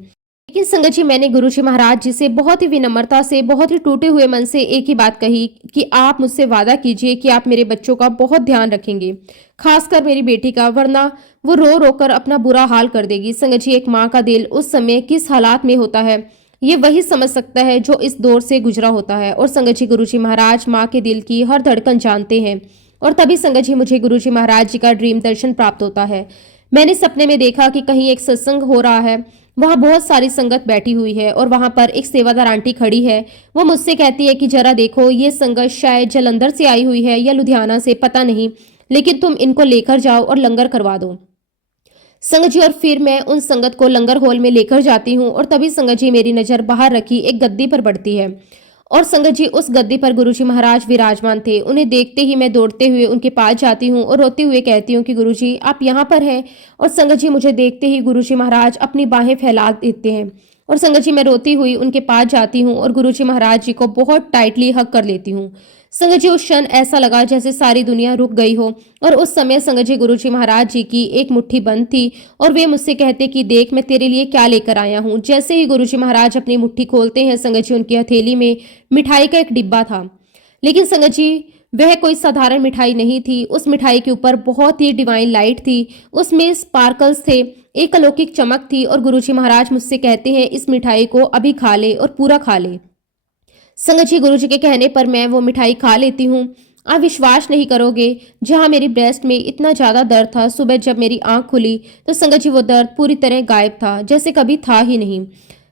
लेकिन संगत जी मैंने गुरुजी महाराज जी से बहुत ही विनम्रता से, बहुत ही टूटे हुए मन से एक ही बात कही कि आप मुझसे वादा कीजिए कि आप मेरे बच्चों का बहुत ध्यान रखेंगे, खासकर मेरी बेटी का, वरना वो रो रो कर अपना बुरा हाल कर देगी। संगत जी एक माँ का दिल उस समय किस हालात में होता है ये वही समझ सकता है जो इस दौर से गुजरा होता है। और संगत जी गुरुजी महाराज माँ के दिल की हर धड़कन जानते हैं और तभी संगत जी मुझे गुरुजी महाराज जी का ड्रीम दर्शन प्राप्त होता है। मैंने सपने में देखा कि कहीं एक सत्संग हो रहा है, वहां बहुत सारी संगत बैठी हुई है और वहां पर एक सेवादार आंटी खड़ी है। वो मुझसे कहती है कि जरा देखो, ये संगत शायद जलंधर से आई हुई है या लुधियाना से, पता नहीं, लेकिन तुम इनको लेकर जाओ और लंगर करवा दो। संगत जी और फिर मैं उन संगत को लंगर हॉल में लेकर जाती हूँ और तभी संगत जी मेरी नजर बाहर रखी एक गद्दी पर पड़ती है और संगत जी उस गद्दी पर गुरुजी महाराज विराजमान थे। उन्हें देखते ही मैं दौड़ते हुए उनके पास जाती हूँ और रोते हुए कहती हूँ कि गुरुजी आप यहाँ पर हैं। और संगत जी मुझे देखते ही गुरुजी महाराज अपनी बाहें फैला देते हैं और संगत जी मैं रोती हुई उनके पास जाती हूँ और गुरुजी महाराज जी को बहुत टाइटली हग कर लेती हूँ। संगत जी उस क्षण ऐसा लगा जैसे सारी दुनिया रुक गई हो और उस समय संगत जी गुरुजी महाराज जी की एक मुट्ठी बंद थी और वे मुझसे कहते कि देख मैं तेरे लिए क्या लेकर आया हूँ। जैसे ही गुरुजी महाराज अपनी मुट्ठी खोलते हैं, संगत जी उनकी हथेली में मिठाई का एक डिब्बा था, लेकिन संगत जी वह कोई साधारण मिठाई नहीं थी। उस मिठाई के ऊपर बहुत ही डिवाइन लाइट थी, उसमें स्पार्कल्स थे, एक अलौकिक चमक थी और गुरुजी महाराज मुझसे कहते हैं इस मिठाई को अभी खा ले और पूरा खा ले। संगत जी गुरुजी के कहने पर मैं वो मिठाई खा लेती हूँ। आप विश्वास नहीं करोगे, जहाँ मेरी ब्रेस्ट में इतना ज्यादा दर्द था, सुबह जब मेरी आंख खुली तो संगत जी वो दर्द पूरी तरह गायब था, जैसे कभी था ही नहीं।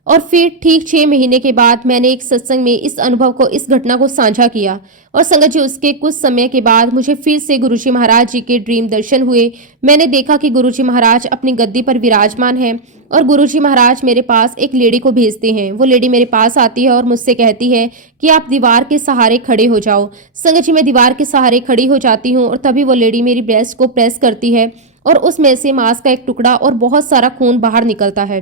और फिर ठीक 6 महीने के बाद मैंने एक सत्संग में इस अनुभव को, इस घटना को साझा किया और संगत जी उसके कुछ समय के बाद मुझे फिर से गुरुजी महाराज जी के ड्रीम दर्शन हुए। मैंने देखा कि गुरुजी महाराज अपनी गद्दी पर विराजमान हैं और गुरुजी महाराज मेरे पास एक लेडी को भेजते हैं। वो लेडी मेरे पास आती है और मुझसे कहती है कि आप दीवार के सहारे खड़े हो जाओ। संगत जी मैं दीवार के सहारे खड़ी हो जाती हूँ और तभी वो लेडी मेरी ब्रेस्ट को प्रेस करती है और उसमें से मांस का एक टुकड़ा और बहुत सारा खून बाहर निकलता है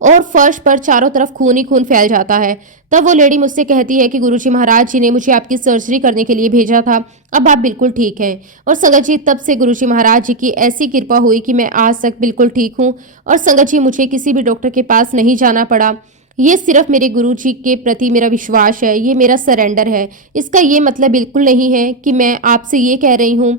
और फर्श पर चारों तरफ खून ही खून फैल जाता है। तब वो लेडी मुझसे कहती है कि गुरुजी महाराज जी ने मुझे आपकी सर्जरी करने के लिए भेजा था, अब आप बिल्कुल ठीक हैं। और संगत जी तब से गुरुजी महाराज जी की ऐसी कृपा हुई कि मैं आज तक बिल्कुल ठीक हूँ और संगत जी मुझे किसी भी डॉक्टर के पास नहीं जाना पड़ा। ये सिर्फ मेरे गुरु जी के प्रति मेरा विश्वास है, ये मेरा सरेंडर है। इसका ये मतलब बिल्कुल नहीं है कि मैं आपसे ये कह रही हूँ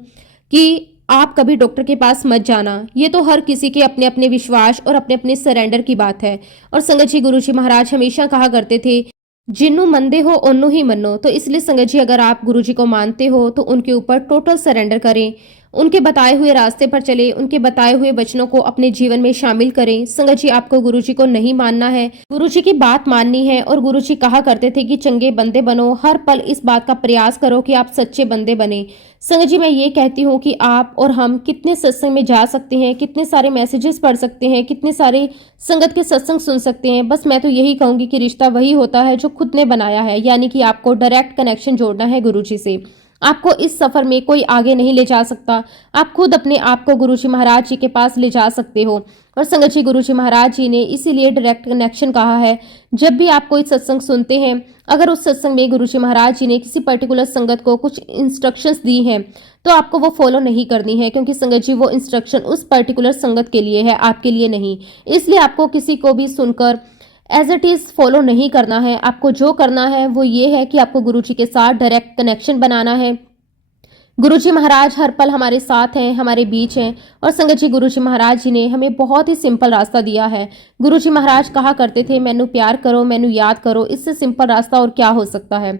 कि आप कभी डॉक्टर के पास मत जाना। ये तो हर किसी के अपने अपने विश्वास और अपने अपने सरेंडर की बात है। और संगत जी गुरुजी महाराज हमेशा कहा करते थे, जिन्नु मंदे हो ओन्नु ही मनो। तो इसलिए संगत जी अगर आप गुरुजी को मानते हो तो उनके ऊपर टोटल सरेंडर करें, उनके बताए हुए रास्ते पर चले, उनके बताए हुए वचनों को अपने जीवन में शामिल करें। संगत जी आपको गुरुजी को नहीं मानना है, गुरुजी की बात माननी है। और गुरुजी कहा करते थे कि चंगे बंदे बनो, हर पल इस बात का प्रयास करो कि आप सच्चे बंदे बने। संगत जी मैं ये कहती हूँ कि आप और हम कितने सत्संग में जा सकते हैं, कितने सारे मैसेजेस पढ़ सकते हैं, कितने सारे संगत के सत्संग सुन सकते हैं, बस मैं तो यही कहूंगी कि रिश्ता वही होता है जो खुद ने बनाया है, यानी कि आपको डायरेक्ट कनेक्शन जोड़ना है गुरुजी से। आपको इस सफर में कोई आगे नहीं ले जा सकता, आप खुद अपने आप को गुरुजी महाराज जी के पास ले जा सकते हो। और संगत जी गुरुजी महाराज जी ने इसीलिए डायरेक्ट कनेक्शन कहा है। जब भी आप कोई सत्संग सुनते हैं, अगर उस सत्संग में गुरुजी महाराज जी ने किसी पर्टिकुलर संगत को कुछ इंस्ट्रक्शंस दी हैं तो आपको वो फॉलो नहीं करनी है, क्योंकि संगत जी वो इंस्ट्रक्शन उस पर्टिकुलर संगत के लिए है, आपके लिए नहीं। इसलिए आपको किसी को भी सुनकर एज इट इज फॉलो नहीं करना है। आपको जो करना है वो ये है कि आपको गुरुजी के साथ डायरेक्ट कनेक्शन बनाना है। गुरुजी महाराज हर पल हमारे साथ हैं, हमारे बीच हैं। और संगत जी गुरुजी महाराज जी ने हमें बहुत ही सिंपल रास्ता दिया है। गुरुजी महाराज कहा करते थे, मैनू प्यार करो, मैनू याद करो, इससे सिंपल रास्ता और क्या हो सकता है।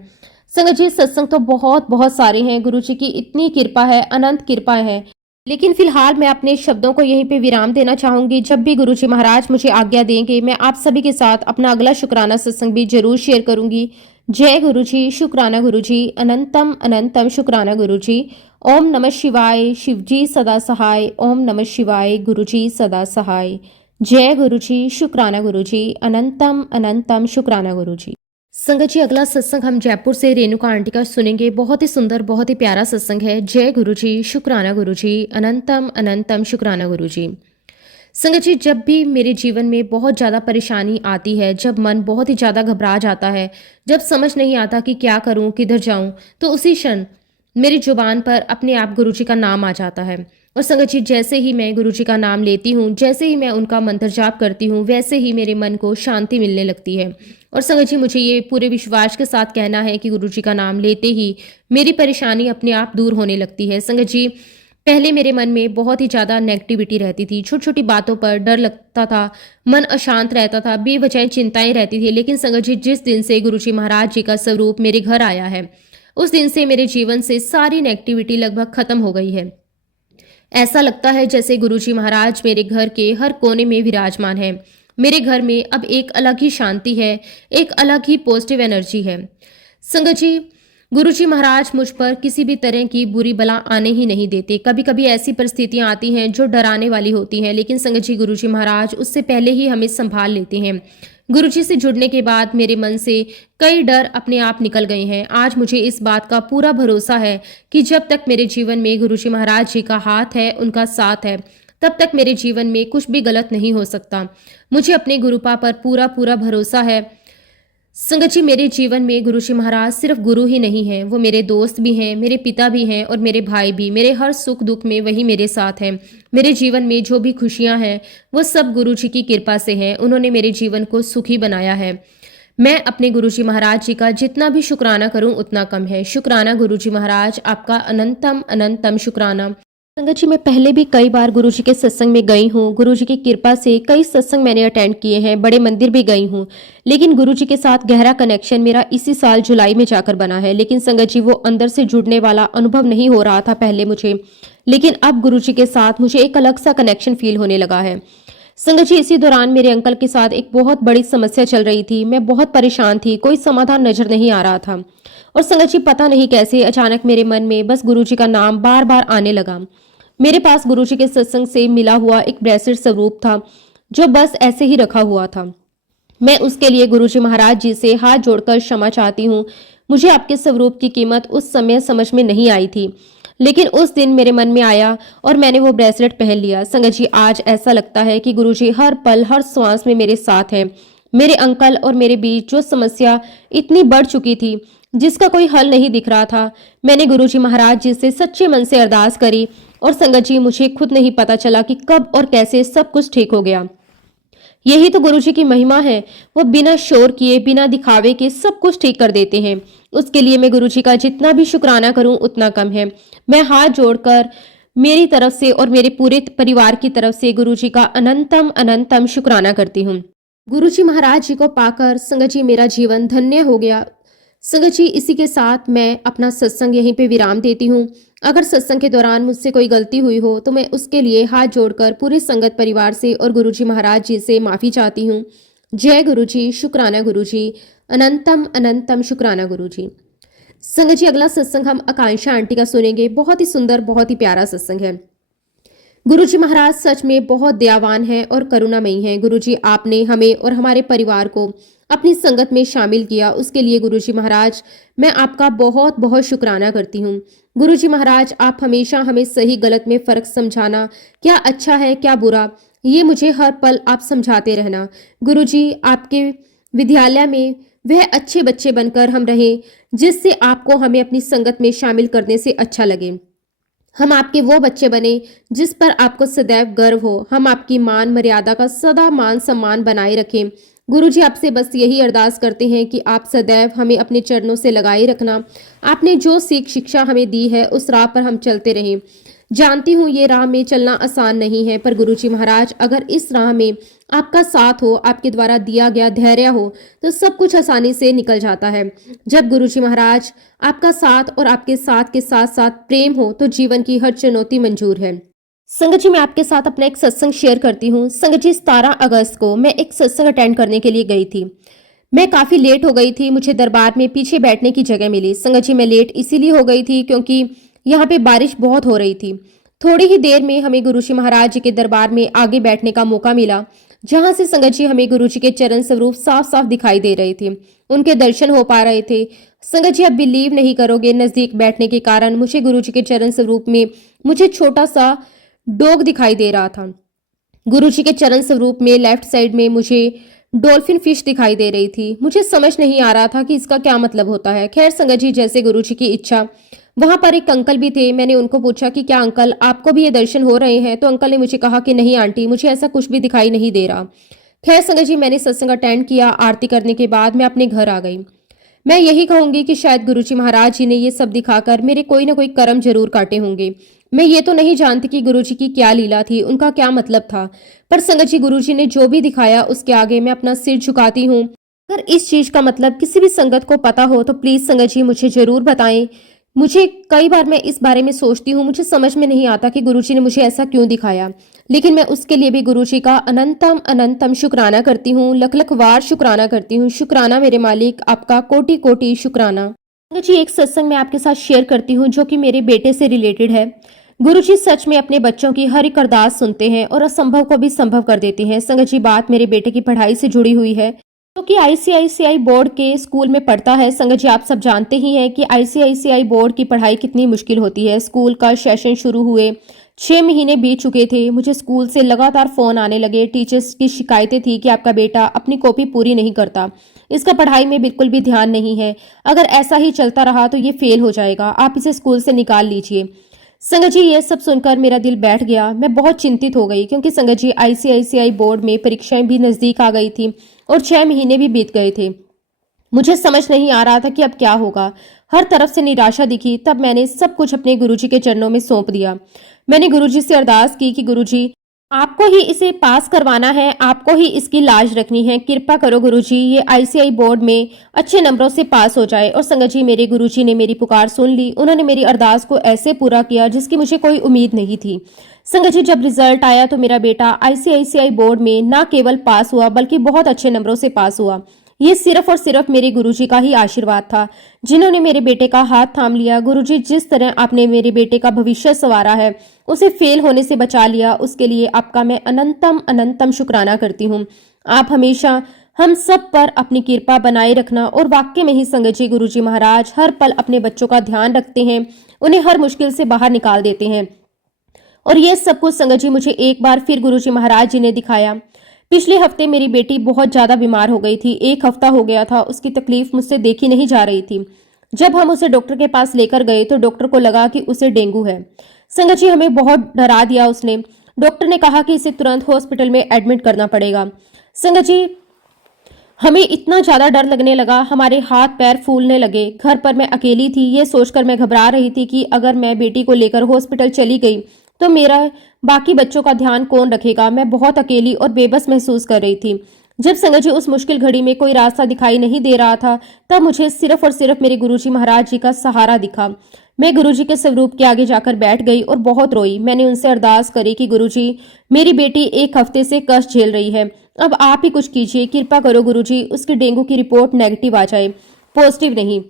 संगत जी सत्संग तो बहुत बहुत सारे हैं, गुरुजी की इतनी कृपा है, अनंत कृपा है। लेकिन फिलहाल मैं अपने शब्दों को यहीं पे विराम देना चाहूंगी। जब भी गुरुजी महाराज मुझे आज्ञा देंगे मैं आप सभी के साथ अपना अगला शुक्राना सत्संग भी जरूर शेयर करूंगी। जय गुरुजी, शुक्राना गुरुजी, अनंतम अनंतम शुक्राना गुरुजी। ओम नमः शिवाय, शिवजी सदा सहाय। ओम नमः शिवाय, गुरुजी सदा सहाय। जय गुरुजी, शुक्राना गुरुजी, अनंतम अनंतम शुक्राना गुरुजी। संगत जी अगला सत्संग हम जयपुर से रेणुका आंटी का सुनेंगे। बहुत ही सुंदर, बहुत ही प्यारा सत्संग है। जय गुरुजी, शुक्राना गुरुजी, अनंतम अनंतम शुक्राना गुरुजी। संगत जी जब भी मेरे जीवन में बहुत ज़्यादा परेशानी आती है, जब मन बहुत ही ज़्यादा घबरा जाता है, जब समझ नहीं आता कि क्या करूं, किधर जाऊं, तो उसी क्षण मेरी जुबान पर अपने आप गुरुजी का नाम आ जाता है। और संगत जी जैसे ही मैं गुरुजी का नाम लेती हूँ, जैसे ही मैं उनका मंत्र जाप करती हूँ, वैसे ही मेरे मन को शांति मिलने लगती है। और संगत जी मुझे ये पूरे विश्वास के साथ कहना है कि गुरुजी का नाम लेते ही मेरी परेशानी अपने आप दूर होने लगती है। संगत जी पहले मेरे मन में बहुत ही ज़्यादा नेगेटिविटी रहती थी, छोटी छोटी बातों पर डर लगता था, मन अशांत रहता था, बेवजह चिंताएं रहती थी। लेकिन संगत जी जिस दिन से गुरुजी महाराज जी का स्वरूप मेरे घर आया है, उस दिन से मेरे जीवन से सारी नेगेटिविटी लगभग खत्म हो गई है। ऐसा लगता है जैसे गुरुजी महाराज मेरे घर के हर कोने में विराजमान है। मेरे घर में अब एक अलग ही शांति है, एक अलग ही पॉजिटिव एनर्जी है। संगत जी, गुरुजी महाराज मुझ पर किसी भी तरह की बुरी बला आने ही नहीं देते। कभी कभी ऐसी परिस्थितियां आती हैं जो डराने वाली होती हैं, लेकिन संगत जी गुरुजी महाराज उससे पहले ही हमें संभाल लेते हैं। गुरुजी से जुड़ने के बाद मेरे मन से कई डर अपने आप निकल गए हैं। आज मुझे इस बात का पूरा भरोसा है कि जब तक मेरे जीवन में गुरुजी महाराज जी का हाथ है, उनका साथ है, तब तक मेरे जीवन में कुछ भी गलत नहीं हो सकता। मुझे अपने गुरुपा पर पूरा पूरा भरोसा है। संगत जी, मेरे जीवन में गुरुजी महाराज सिर्फ गुरु ही नहीं हैं, वो मेरे दोस्त भी हैं, मेरे पिता भी हैं और मेरे भाई भी। मेरे हर सुख दुख में वही मेरे साथ हैं। मेरे जीवन में जो भी खुशियां हैं वो सब गुरुजी की कृपा से हैं। उन्होंने मेरे जीवन को सुखी बनाया है। मैं अपने गुरुजी महाराज जी का जितना भी शुक्राना करूं उतना कम है। शुक्राना गुरुजी महाराज, आपका अनंतम अनंतम शुक्राना। संगत जी, मैं पहले भी कई बार गुरुजी के सत्संग में गई हूँ। गुरुजी की कृपा से कई सत्संग मैंने अटेंड किए हैं, बड़े मंदिर भी गई हूँ, लेकिन गुरुजी के साथ गहरा कनेक्शन मेरा इसी साल जुलाई में जाकर बना है। लेकिन संगत जी, वो अंदर से जुड़ने वाला अनुभव नहीं हो रहा था पहले मुझे, लेकिन अब गुरुजी के साथ मुझे एक अलग सा कनेक्शन फील होने लगा है। संगत जी, इसी दौरान मेरे अंकल के साथ एक बहुत बड़ी समस्या चल रही थी। मैं बहुत परेशान थी, कोई समाधान नजर नहीं आ रहा था। और संगत जी, पता नहीं कैसे अचानक मेरे मन में बस गुरुजी का नाम बार बार आने लगा। मेरे पास गुरुजी के सत्संग से मिला हुआ एक ब्रेसलेट स्वरूप था जो बस ऐसे ही रखा हुआ था। मैं उसके लिए गुरुजी महाराज जी से हाथ जोड़कर क्षमा चाहती हूँ। मुझे आपके स्वरूप की कीमत उस समय समझ में नहीं आई थी, लेकिन उस दिन मेरे मन में आया और मैंने वो ब्रेसलेट पहन लिया। संगत जी, आज ऐसा लगता है कि गुरुजी हर पल हर श्वास में मेरे साथ हैं। मेरे अंकल और मेरे बीच जो समस्या इतनी बढ़ चुकी थी, जिसका कोई हल नहीं दिख रहा था, मैंने गुरुजी महाराज जी से सच्चे मन से अरदास करी और संगत जी, मुझे खुद नहीं पता चला कि कब और कैसे सब कुछ ठीक हो गया। यही तो गुरुजी की महिमा है। वो बिना शोर किए, बिना दिखावे के सब कुछ ठीक कर देते हैं। उसके लिए मैं गुरुजी का जितना भी शुक्राना करूं उतना कम है। मैं हाथ जोड़कर मेरी तरफ से और मेरे पूरे परिवार की तरफ से गुरुजी का अनंतम अनंतम शुक्राना करती हूँ। गुरुजी महाराज जी को पाकर संगत जी मेरा जीवन धन्य हो गया। संगत जी, इसी के साथ मैं अपना सत्संग यहीं पे विराम देती हूँ। अगर सत्संग के दौरान मुझसे कोई गलती हुई हो तो मैं उसके लिए हाथ जोड़कर पूरे संगत परिवार से और गुरुजी महाराज जी से माफ़ी चाहती हूँ। जय गुरुजी, शुक्राना गुरुजी, अनंतम अनंतम शुक्राना गुरुजी। संगत जी, अगला सत्संग हम आकांक्षा आंटी का सुनेंगे। बहुत ही सुंदर, बहुत ही प्यारा सत्संग है। गुरुजी महाराज सच में बहुत दयावान हैं और करुणामयी हैं। गुरुजी, आपने हमें और हमारे परिवार को अपनी संगत में शामिल किया, उसके लिए गुरुजी महाराज मैं आपका बहुत बहुत शुक्राना करती हूँ। गुरुजी महाराज, आप हमेशा हमें सही गलत में फ़र्क समझाना, क्या अच्छा है क्या बुरा, ये मुझे हर पल आप समझाते रहना। गुरुजी, आपके विद्यालय में वह अच्छे बच्चे बनकर हम रहें जिससे आपको हमें अपनी संगत में शामिल करने से अच्छा लगे। हम आपके वो बच्चे बने जिस पर आपको सदैव गर्व हो। हम आपकी मान मर्यादा का सदा मान सम्मान बनाए रखें। गुरुजी, आपसे बस यही अरदास करते हैं कि आप सदैव हमें अपने चरणों से लगाए रखना। आपने जो सीख शिक्षा हमें दी है उस राह पर हम चलते रहें। जानती हूँ ये राह में चलना आसान नहीं है, पर गुरुजी महाराज अगर इस राह में आपका साथ हो, आपके द्वारा दिया गया धैर्य हो तो सब कुछ आसानी से निकल जाता है। जब गुरुजी महाराज आपका साथ और आपके साथ के साथ साथ प्रेम हो तो जीवन की हर चुनौती मंजूर है। संगत जी, मैं आपके साथ अपना एक सत्संग शेयर करती हूँ। संगत जी, 17 अगस्त को मैं एक सत्संग अटेंड करने के लिए गई थी। मैं काफ़ी लेट हो गई थी। मुझे दरबार में पीछे बैठने की जगह मिली। संगत जी, मैं लेट इसीलिए हो गई थी क्योंकि यहाँ पे बारिश बहुत हो रही थी। थोड़ी ही देर में हमें गुरुजी महाराज जी के दरबार में आगे बैठने का मौका मिला, जहाँ से संगत जी हमें गुरुजी के चरण स्वरूप साफ साफ दिखाई दे रहे थे, उनके दर्शन हो पा रहे थे। संगत जी, आप बिलीव नहीं करोगे, नजदीक बैठने के कारण मुझे गुरुजी के चरण स्वरूप में मुझे छोटा सा डॉग दिखाई दे रहा था। गुरुजी के चरण स्वरूप में लेफ्ट साइड में मुझे डॉल्फिन फिश दिखाई दे रही थी। मुझे समझ नहीं आ रहा था कि इसका क्या मतलब होता है। खैर संगत जी, जैसे गुरुजी की इच्छा। वहां पर एक अंकल भी थे। मैंने उनको पूछा कि क्या अंकल आपको भी ये दर्शन हो रहे हैं, तो अंकल ने मुझे कहा कि नहीं आंटी, मुझे ऐसा कुछ भी दिखाई नहीं दे रहा। खैर संगत जी, मैंने सत्संग अटेंड किया। आरती करने के बाद मैं अपने घर आ गई। मैं यही कहूंगी कि शायद गुरुजी महाराज जी ने ये सब दिखाकर मेरे कोई ना कोई कर्म जरूर काटे होंगे। मैं ये तो नहीं जानती कि गुरुजी की क्या लीला थी, उनका क्या मतलब था, पर संगत जी गुरुजी ने जो भी दिखाया उसके आगे मैं अपना सिर झुकाती हूँ। अगर इस चीज़ का मतलब किसी भी संगत को पता हो तो प्लीज़ संगत जी मुझे ज़रूर बताएं। मुझे कई बार मैं इस बारे में सोचती हूँ, मुझे समझ में नहीं आता कि गुरुजी ने मुझे ऐसा क्यों दिखाया। लेकिन मैं उसके लिए भी गुरुजी का अनंतम अनंतम शुक्राना करती हूँ, लख लख वार शुक्राना करती हूँ। शुक्राना मेरे मालिक, आपका कोटि कोटि शुक्राना। संगत जी, एक सत्संग मैं आपके साथ शेयर करती हूँ जो कि मेरे बेटे से रिलेटेड है। गुरुजी सच में अपने बच्चों की हर एक अरदास सुनते हैं और असंभव को भी संभव कर देते हैं। संगत जी, बात मेरे बेटे की पढ़ाई से जुड़ी हुई है, जो कि आईसीआईसीआई बोर्ड के स्कूल में पढ़ता है। संगत जी, आप सब जानते ही हैं कि आईसीआईसीआई बोर्ड की पढ़ाई कितनी मुश्किल होती है। स्कूल का सेशन शुरू हुए 6 महीने बीत चुके थे। मुझे स्कूल से लगातार फोन आने लगे। टीचर्स की शिकायतें थी कि आपका बेटा अपनी कॉपी पूरी नहीं करता, इसका पढ़ाई में बिल्कुल भी ध्यान नहीं है, अगर ऐसा ही चलता रहा तो ये फेल हो जाएगा, आप इसे स्कूल से निकाल लीजिए। संगत जी, ये सब सुनकर मेरा दिल बैठ गया। मैं बहुत चिंतित हो गई क्योंकि संगत जी, आईसीआईसीआई बोर्ड में परीक्षाएं भी नजदीक आ गई थी और 6 महीने भी बीत गए थे। मुझे समझ नहीं आ रहा था कि अब क्या होगा। हर तरफ से निराशा दिखी। तब मैंने सब कुछ अपने गुरुजी के चरणों में सौंप दिया। मैंने गुरुजी से अरदास की कि गुरुजी, आपको ही इसे पास करवाना है, आपको ही इसकी लाज रखनी है। कृपा करो गुरुजी, ये आईसीआई बोर्ड में अच्छे नंबरों से पास हो जाए। और संगत जी, मेरे गुरुजी ने मेरी पुकार सुन ली। उन्होंने मेरी अरदास को ऐसे पूरा किया जिसकी मुझे कोई उम्मीद नहीं थी। संगत जी, जब रिजल्ट आया तो मेरा बेटा आईसीआईसीआई बोर्ड में न केवल पास हुआ बल्कि बहुत अच्छे नंबरों से पास हुआ। ये सिर्फ और सिर्फ मेरे गुरुजी का ही आशीर्वाद था, जिन्होंने मेरे बेटे का हाथ थाम लिया। गुरुजी, जिस तरह आपने मेरे बेटे का भविष्य संवारा है, उसे फेल होने से बचा लिया, उसके लिए आपका मैं अनंतम अनंतम शुक्राना करती हूँ। आप हमेशा हम सब पर अपनी कृपा बनाए रखना। और वाकई में ही संगत जी, गुरुजी महाराज हर पल अपने बच्चों का ध्यान रखते हैं, उन्हें हर मुश्किल से बाहर निकाल देते हैं। और ये सब कुछ संगत जी मुझे एक बार फिर गुरुजी महाराज जी ने दिखाया। पिछले हफ्ते मेरी बेटी बहुत ज्यादा बीमार हो गई थी। 1 हफ्ता हो गया था, उसकी तकलीफ मुझसे देखी नहीं जा रही थी। जब हम उसे डॉक्टर के पास लेकर गए तो डॉक्टर को लगा कि उसे डेंगू है। संगत जी, हमें बहुत डरा दिया उसने। डॉक्टर ने कहा कि इसे तुरंत हॉस्पिटल में एडमिट करना पड़ेगा। संगत जी, हमें इतना ज्यादा डर लगने लगा, हमारे हाथ पैर फूलने लगे। घर पर मैं अकेली थी। ये सोचकर मैं घबरा रही थी कि अगर मैं बेटी को लेकर हॉस्पिटल चली गई तो मेरा बाकी बच्चों का ध्यान कौन रखेगा। मैं बहुत अकेली और बेबस महसूस कर रही थी। जब संगत जी, उस मुश्किल घड़ी में कोई रास्ता दिखाई नहीं दे रहा था, तब मुझे सिर्फ और सिर्फ मेरे गुरुजी महाराज जी का सहारा दिखा। मैं गुरुजी के स्वरूप के आगे जाकर बैठ गई और बहुत रोई। मैंने उनसे अरदास करी कि गुरुजी, मेरी बेटी 1 हफ्ते से कष्ट झेल रही है, अब आप ही कुछ कीजिए। कृपा करो गुरुजी, उसकी डेंगू की रिपोर्ट नेगेटिव आ जाए, पॉजिटिव नहीं।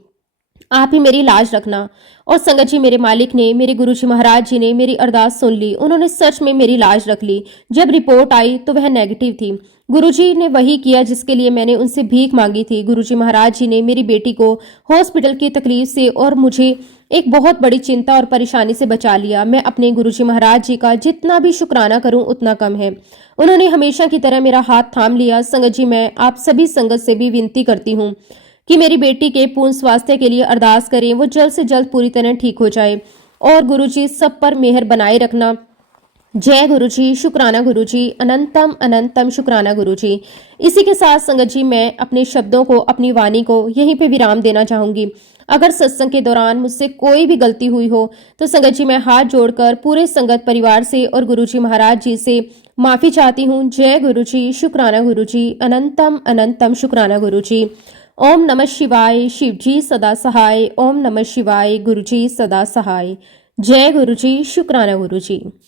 आप ही मेरी लाज रखना। और संगत जी, मेरे मालिक ने, मेरे गुरुजी महाराज जी ने मेरी अरदास सुन ली। उन्होंने सच में मेरी लाज रख ली। जब रिपोर्ट आई तो वह नेगेटिव थी। गुरुजी ने वही किया जिसके लिए मैंने उनसे भीख मांगी थी। गुरुजी महाराज जी ने मेरी बेटी को हॉस्पिटल की तकलीफ से और मुझे एक बहुत बड़ी चिंता और परेशानी से बचा लिया। मैं अपने गुरुजी महाराज जी का जितना भी शुक्राना करूं उतना कम है। उन्होंने हमेशा की तरह मेरा हाथ थाम लिया। संगत जी, मैं आप सभी संगत से भी विनती करती हूँ कि मेरी बेटी के पूर्ण स्वास्थ्य के लिए अरदास करें, वो जल्द से जल्द पूरी तरह ठीक हो जाए। और गुरुजी, सब पर मेहर बनाए रखना। जय गुरुजी, शुक्राना गुरुजी, अनंतम अनंतम शुक्राना गुरुजी। इसी के साथ संगत जी, मैं अपने शब्दों को, अपनी वाणी को यहीं पे विराम देना चाहूंगी। अगर सत्संग के दौरान मुझसे कोई भी गलती हुई हो तो संगत जी, मैं हाथ जोड़कर पूरे संगत परिवार से और गुरुजी महाराज जी से माफी चाहती हूँ। जय गुरुजी, शुक्राना गुरुजी, अनंतम अनंतम शुक्राना गुरुजी। ओम नमः शिवाय। शिव जी सदा सहाय। ओम नमः शिवाय। गुरुजी सदा सहाय। जय गुरुजी, शुक्राना गुरुजी।